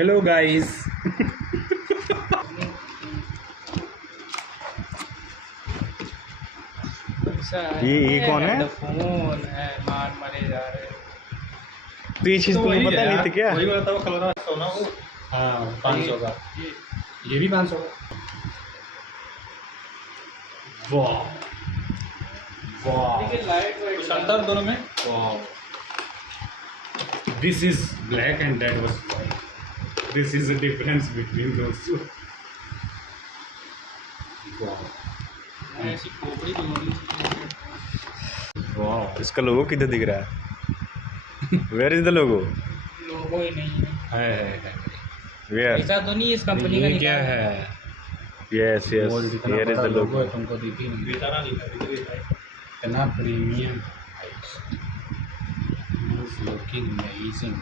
Hello guys. ये कौन है? फोन है, मार मारे जा रहे हैं। पीछे तो तुमको वही पता है नहीं यार, था क्या? वही वाला था वो कलर सोना वो। हाँ 500 का, ये भी 500 का। वाह वाह, देखिए लाइट वाइट कुछ अंतर दोनों में। वाह, this is black and that was white, this is the difference between those two. वाह ऐसी खोपड़ी दूंगी। वाह, इसका लोगो किधर दिख रहा है? Where is the logo? Logo ही नहीं है। है। वेयर? ऐसा तो नहीं इस कंपनी का ये क्या निकाला है? यस यस, गोल्ड इतना हियर इज बड़ा द लोगो लोगो। है, तुमको दिखी नहीं, बेचारा दिखा इतना प्रीमियम, लुकिंग अमेजिंग।